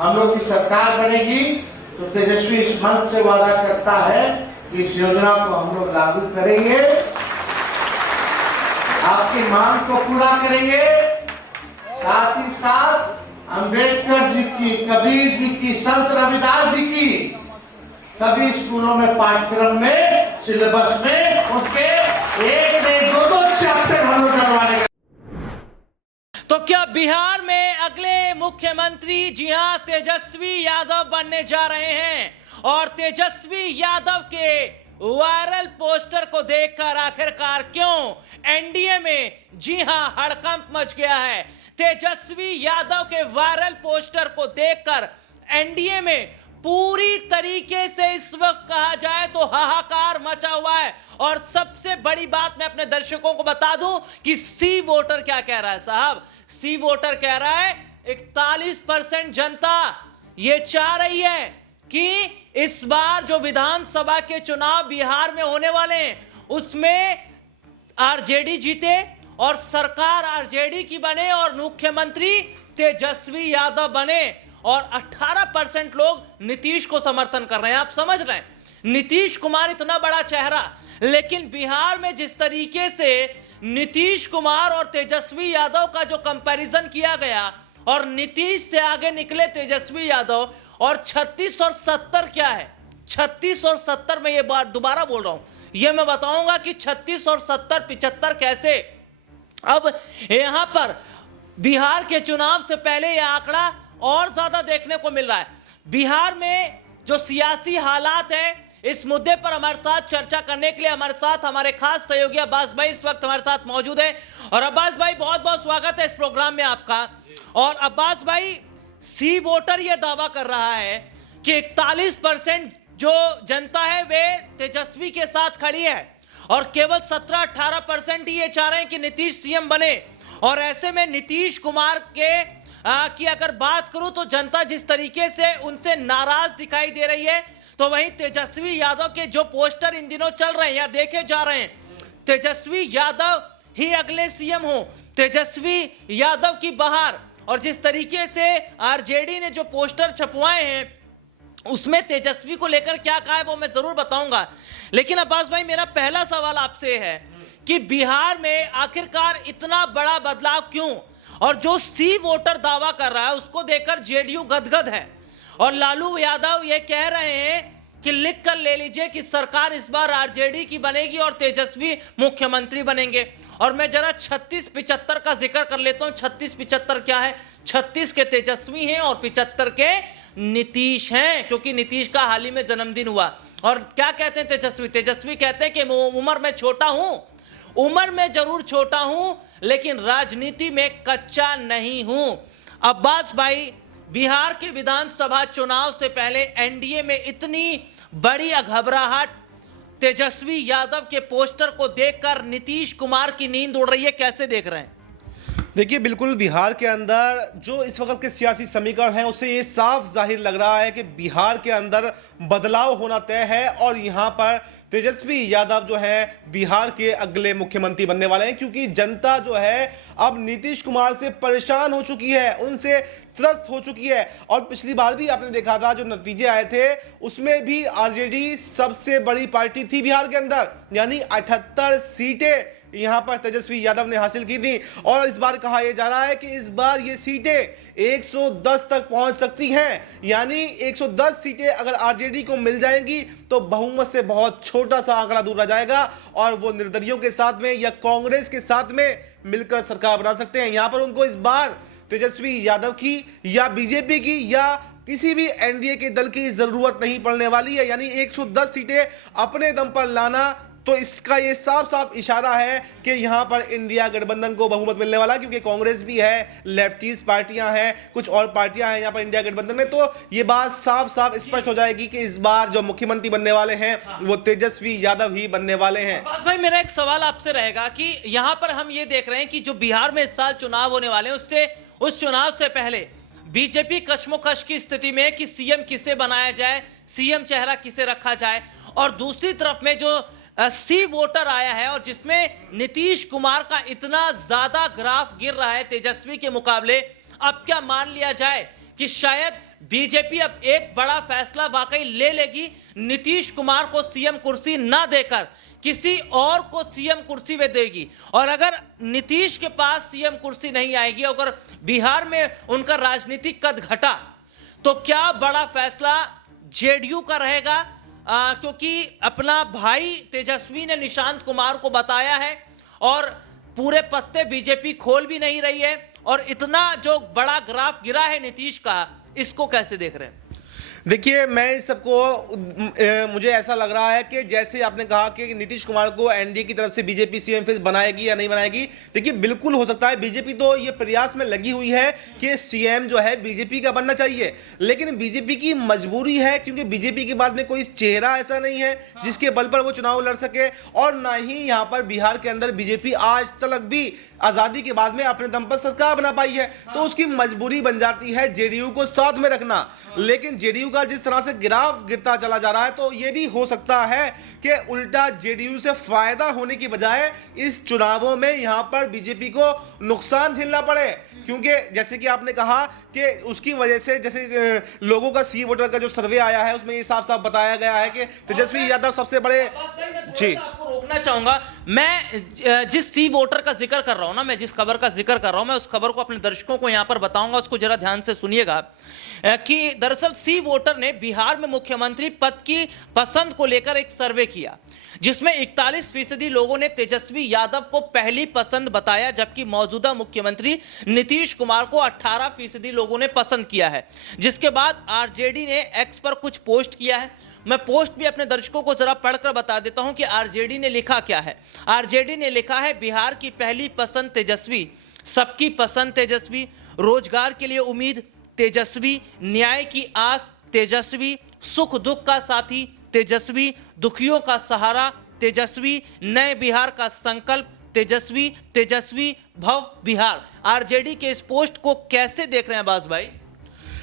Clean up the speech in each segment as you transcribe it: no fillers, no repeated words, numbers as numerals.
हम लोग की सरकार बनेगी तो तेजस्वी इस मंच से वादा करता है कि इस योजना को हम लोग लागू करेंगे, आपकी मांग को पूरा करेंगे। साथ ही साथ अंबेडकर जी की, कबीर जी की, संत रविदास जी की सभी स्कूलों में पाठ्यक्रम में, सिलेबस में उनके एक नहीं दो चैप्टर हम लोग करवाने का। तो क्या बिहार में अगले मुख्यमंत्री, जी हां, तेजस्वी यादव बनने जा रहे हैं? और तेजस्वी यादव के वायरल पोस्टर को देखकर आखिरकार क्यों एनडीए में, जी हां, हड़कंप मच गया है। तेजस्वी यादव के वायरल पोस्टर को देखकर एनडीए में पूरी तरीके से इस वक्त कहा जाए तो हाहाकार मचा हुआ है। और सबसे बड़ी बात मैं अपने दर्शकों को बता दूं कि सी वोटर क्या कह रहा है साहब। सी वोटर कह रहा है 41% जनता ये चाह रही है कि इस बार जो विधानसभा के चुनाव बिहार में होने वाले हैं उसमें आरजेडी जीते और सरकार आरजेडी की बने और मुख्यमंत्री तेजस्वी यादव बने। और 18% लोग नीतीश को समर्थन कर रहे हैं। आप समझ रहे हैं, नीतीश कुमार इतना बड़ा चेहरा, लेकिन बिहार में जिस तरीके से नीतीश कुमार और तेजस्वी यादव का जो कंपैरिजन किया गया और नीतीश से आगे निकले तेजस्वी यादव, और 36 और 70 क्या है, 36 और 70 में ये बात दोबारा बोल रहा हूं, ये मैं बताऊंगा कि 36 और 70 75 कैसे। अब यहां पर बिहार के चुनाव से पहले यह आंकड़ा और ज्यादा देखने को मिल रहा है। बिहार में जो सियासी हालात है, इस मुद्दे पर हमारे साथ चर्चा करने के लिए हमारे साथ हमारे खास सहयोगी अब्बास भाई इस वक्त हमारे साथ मौजूद है। और अब्बास भाई, बहुत बहुत स्वागत है इस प्रोग्राम में आपका। और अब्बास भाई, सी वोटर यह दावा कर रहा है कि 41% जो जनता है वे तेजस्वी के साथ खड़ी है और केवल 17-18% ही ये चाह रहे हैं कि नीतीश सीएम बने। और ऐसे में नीतीश कुमार के की अगर बात करूं तो जनता जिस तरीके से उनसे नाराज दिखाई दे रही है, तो वहीं तेजस्वी यादव के जो पोस्टर इन दिनों चल रहे हैं या देखे जा रहे हैं, तेजस्वी यादव ही अगले सीएम हो, तेजस्वी यादव की बहार। और जिस तरीके से आरजेडी ने जो पोस्टर छपवाए हैं उसमें तेजस्वी को लेकर क्या कहा है वो मैं जरूर बताऊंगा। लेकिन अब्बास भाई, मेरा पहला सवाल आपसे है कि बिहार में आखिरकार इतना बड़ा बदलाव क्यों? और जो सी वोटर दावा कर रहा है उसको देखकर जेडीयू गदगद है और लालू यादव ये कह रहे हैं कि लिख कर ले लीजिए कि सरकार इस बार आरजेडी की बनेगी और तेजस्वी मुख्यमंत्री बनेंगे। और मैं जरा 36-75 का जिक्र कर लेता हूं। 36-75 क्या है? 36 के तेजस्वी हैं और 75 के नीतीश हैं, क्योंकि नीतीश का हाल ही में जन्मदिन हुआ। और क्या कहते हैं तेजस्वी? तेजस्वी कहते हैं कि उम्र में छोटा हूं, उम्र में जरूर छोटा हूं लेकिन राजनीति में कच्चा नहीं हूं। अब्बास भाई, बिहार के विधानसभा चुनाव से पहले एनडीए में इतनी बड़ी घबराहट तेजस्वी यादव के पोस्टर को देखकर नीतीश कुमार की नींद उड़ रही है, कैसे देख रहे हैं? देखिए, बिल्कुल बिहार के अंदर जो इस वक्त के सियासी समीकरण हैं उससे ये साफ जाहिर लग रहा है कि बिहार के अंदर बदलाव होना तय है और यहाँ पर तेजस्वी यादव जो है बिहार के अगले मुख्यमंत्री बनने वाले हैं, क्योंकि जनता जो है अब नीतीश कुमार से परेशान हो चुकी है, उनसे त्रस्त हो चुकी है। और पिछली बार भी आपने देखा था जो नतीजे आए थे उसमें भी आरजेडी सबसे बड़ी पार्टी थी बिहार के अंदर, यानी 78 सीटें यहां पर तेजस्वी यादव ने हासिल की थी। और इस बार कहा यह जा रहा है कि इस बार ये सीटें 110 तक पहुंच सकती हैं, यानी 110 सीटें अगर आरजेडी को मिल जाएंगी तो बहुमत से बहुत छोटा सा आंकड़ा दूर रह जाएगा और वो निर्दलियों के साथ में या कांग्रेस के साथ में मिलकर सरकार बना सकते हैं। यहां पर उनको इस बार तेजस्वी यादव की या बीजेपी की या किसी भी एनडीए के दल की जरूरत नहीं पड़ने वाली है, यानी 110 सीटें अपने दम पर लाना। तो इसका ये साफ साफ इशारा है कि यहां पर इंडिया गठबंधन को बहुमत मिलने वाला है, क्योंकि कांग्रेस भी है, लेफ्टिस्ट पार्टियां हैं, कुछ और पार्टियां हैं यहां पर इंडिया गठबंधन में। तो ये बात साफ साफ स्पष्ट हो जाएगी कि इस बार जो मुख्यमंत्री बनने वाले हैं वो तेजस्वी यादव ही बनने वाले हैं। बस भाई, मेरा एक सवाल आपसे रहेगा कि यहां पर हम ये देख रहे हैं कि जो बिहार में इस साल चुनाव होने वाले हैं उस चुनाव से पहले बीजेपी कश्मोकश की स्थिति में कि सीएम किसे बनाया जाए, सीएम चेहरा किसे रखा जाए। और दूसरी तरफ में जो सी वोटर आया है और जिसमें नीतीश कुमार का इतना ज्यादा ग्राफ गिर रहा है तेजस्वी के मुकाबले, अब क्या मान लिया जाए कि शायद बीजेपी अब एक बड़ा फैसला वाकई ले लेगी, नीतीश कुमार को सीएम कुर्सी ना देकर किसी और को सीएम कुर्सी में देगी। और अगर नीतीश के पास सीएम कुर्सी नहीं आएगी, अगर बिहार में उनका राजनीतिक कद घटा, तो क्या बड़ा फैसला जेडीयू का रहेगा? क्योंकि अपना भाई तेजस्वी ने निशांत कुमार को बताया है और पूरे पत्ते बीजेपी खोल भी नहीं रही है, और इतना जो बड़ा ग्राफ गिरा है नीतीश का, इसको कैसे देख रहे हैं? देखिए, मैं इस सबको मुझे ऐसा लग रहा है कि जैसे आपने कहा कि नीतीश कुमार को एनडीए की तरफ से बीजेपी सीएम फेस बनाएगी या नहीं बनाएगी। देखिए, बिल्कुल हो सकता है। बीजेपी तो ये प्रयास में लगी हुई है कि सीएम जो है बीजेपी का बनना चाहिए, लेकिन बीजेपी की मजबूरी है, क्योंकि बीजेपी के पास में कोई चेहरा ऐसा नहीं है जिसके बल पर वो चुनाव लड़ सके, और ना ही यहाँ पर बिहार के अंदर बीजेपी आज तक भी आजादी के बाद में अपने दम पर सरकार बना पाई है। तो उसकी मजबूरी बन जाती है जेडीयू को साथ में रखना। लेकिन जेडीयू का जिस तरह से ग्राफ गिरता चला जा रहा है, तो यह भी हो सकता है कि उल्टा जेडीयू से फायदा होने की बजाय इस चुनावों में यहां पर बीजेपी को नुकसान झेलना पड़े, क्योंकि जैसे कि आपने कहा कि उसकी वजह से, जैसे लोगों का सी वोटर का जो सर्वे आया है उसमें ये साफ साफ बताया गया है कि तेजस्वी यादव सबसे बड़े। जी, आपको रोकना चाहूंगा। मैं जिस सी वोटर का जिक्र कर रहा हूं ना, मैं जिस खबर का जिक्र कर रहा हूं, मैं उस खबर को अपने दर्शकों को यहां पर बताऊंगा, उसको जरा ध्यान से सुनिएगा कि दरअसल सी वोटर ने बिहार में मुख्यमंत्री पद की पसंद को लेकर एक सर्वे किया, जिसमें 41% लोगों ने तेजस्वी यादव को पहली पसंद बताया, जबकि मौजूदा मुख्यमंत्री नीतीश कुमार को 18% लोगों ने पसंद किया है। जिसके बाद आरजेडी ने एक्स पर कुछ पोस्ट किया है। मैं पोस्ट भी अपने दर्शकों को जरा पढ़कर बता देता हूं कि आरजेडी ने लिखा क्या है। आरजेडी ने लिखा है, बिहार की पहली पसंद तेजस्वी, सबकी पसंद तेजस्वी, रोजगार के लिए उम्मीद तेजस्वी, न्याय की आस तेजस्वी, सुख दुख का साथी तेजस्वी, दुखियों का सहारा तेजस्वी, नए बिहार का संकल्प तेजस्वी, तेजस्वी भव बिहार। आरजेडी के इस पोस्ट को कैसे देख रहे हैं अब्बास भाई?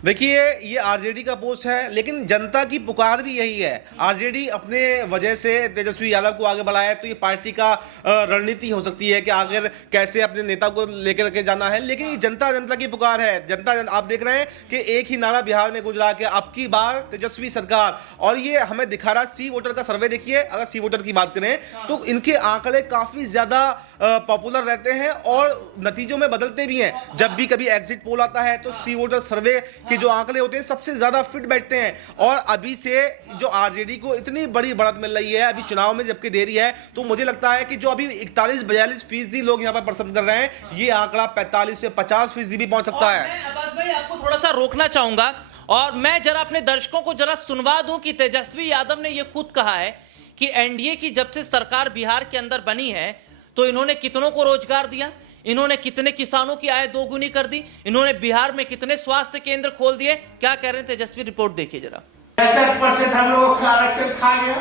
देखिए, ये आरजेडी का पोस्ट है, लेकिन जनता की पुकार भी यही है। आरजेडी अपने वजह से तेजस्वी यादव को आगे बढ़ाया, तो ये पार्टी का रणनीति हो सकती है कि आगे कैसे अपने नेता को लेकर के जाना है, लेकिन ये जनता की पुकार है। जनता आप देख रहे हैं कि एक ही नारा बिहार में गुजरा कि अब की बार तेजस्वी सरकार, और ये हमें दिखा रहा है। सी वोटर का सर्वे देखिए, अगर सी वोटर की बात करें तो इनके आंकड़े काफी ज्यादा पॉपुलर रहते हैं और नतीजों में बदलते भी हैं। जब भी कभी एग्जिट पोल आता है तो सी वोटर सर्वे कि जो आंकड़े होते हैं सबसे ज्यादा फिट बैठते हैं। और अभी से जो आरजेडी को इतनी बड़ी बढ़त मिल रही है अभी चुनाव में जबकि देरी है, तो मुझे लगता है कि जो अभी 41-42% लोग यहां पर पसंद कर रहे हैं, ये आंकड़ा 45 से 50% भी पहुंच सकता है। मैं अब्बास भाई आपको थोड़ा सा रोकना चाहूंगा, और मैं जरा अपने दर्शकों को जरा सुनवा दूं कि तेजस्वी यादव ने यह खुद कहा है कि एनडीए की जब से सरकार बिहार के अंदर बनी है, तो इन्होंने कितनों को रोजगार दिया, इन्होंने कितने किसानों की आय दोगुनी कर दी, इन्होंने बिहार में कितने स्वास्थ्य केंद्र खोल दिए। क्या कह रहे हैं तेजस्वी? रिपोर्ट देखिए जरा। 65% हम लोगों का आरक्षण खा गया,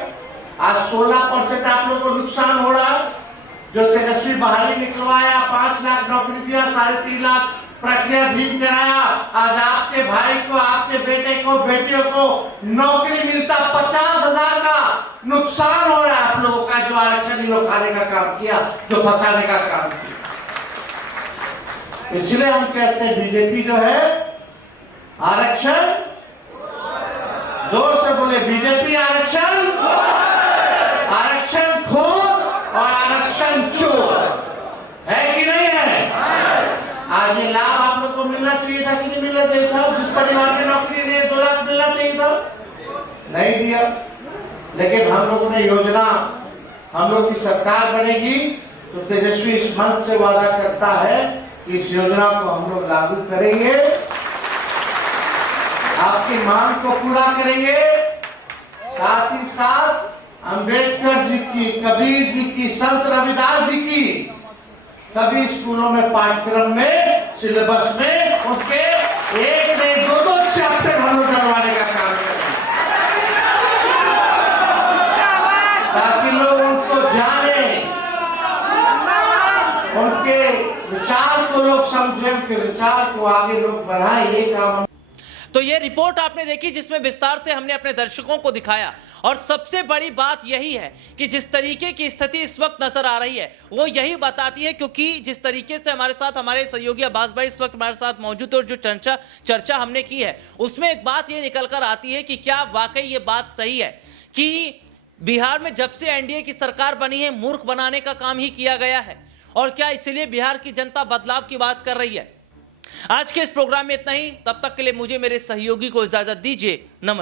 आज 16% आप लोगों को नुकसान हो रहा है। जो तेजस्वी बहाली निकलवाया, 5 लाख नौकरी दिया, 3.5 लाख प्रक्रियाधीन कराया, आज आपके भाई को, आपके बेटे को, बेटियों को नौकरी मिलता 50,000 का नुकसान हो रहा है आप लोगों का, जो आरक्षण इन लोग खाने का काम किया, जो फंसाने का काम किया। इसलिए हम कहते हैं बीजेपी जो है आरक्षण, जोर से बोले बीजेपी आरक्षण, आरक्षण खोर और आरक्षण चोर है कि नहीं है? आज ये लाभ आप लोग को मिलना चाहिए था कि नहीं मिलना चाहिए था? जिस परिवार में नौकरी नहीं है 2 लाख मिलना चाहिए था, नहीं दिया। लेकिन हम लोगों ने योजना, हम लोग की सरकार बनेगी तो तेजस्वी इस मंच से वादा करता है, इस योजना को हम लोग लागू करेंगे, आपकी मांग को पूरा करेंगे, साथ ही साथ अंबेडकर जी की, कबीर जी की, संत रविदास जी की सभी स्कूलों में, पाठ्यक्रम में, सिलेबस में उनके 1 नहीं 2 चैप्टर हम लोग डलवाने का काम करेंगे, ताकि लोग उनको जाने, उनके विचार को लोग समझें, उनके विचार को आगे लोग बढ़ाएं। ये काम तो ये रिपोर्ट आपने देखी जिसमें विस्तार से हमने अपने दर्शकों को दिखाया, और सबसे बड़ी बात यही है कि जिस तरीके की स्थिति इस वक्त नजर आ रही है वो यही बताती है, क्योंकि जिस तरीके से हमारे साथ हमारे सहयोगी अब्बास भाई इस वक्त हमारे साथ मौजूद है और जो चर्चा हमने की है उसमें एक बात ये निकल कर आती है कि क्या वाकई ये बात सही है कि बिहार में जब से एनडीए की सरकार बनी है मूर्ख बनाने का काम ही किया गया है, और क्या इसलिए बिहार की जनता बदलाव की बात कर रही है। आज के इस प्रोग्राम में इतना ही, तब तक के लिए मुझे मेरे सहयोगी को इजाजत दीजिए। नमस्कार।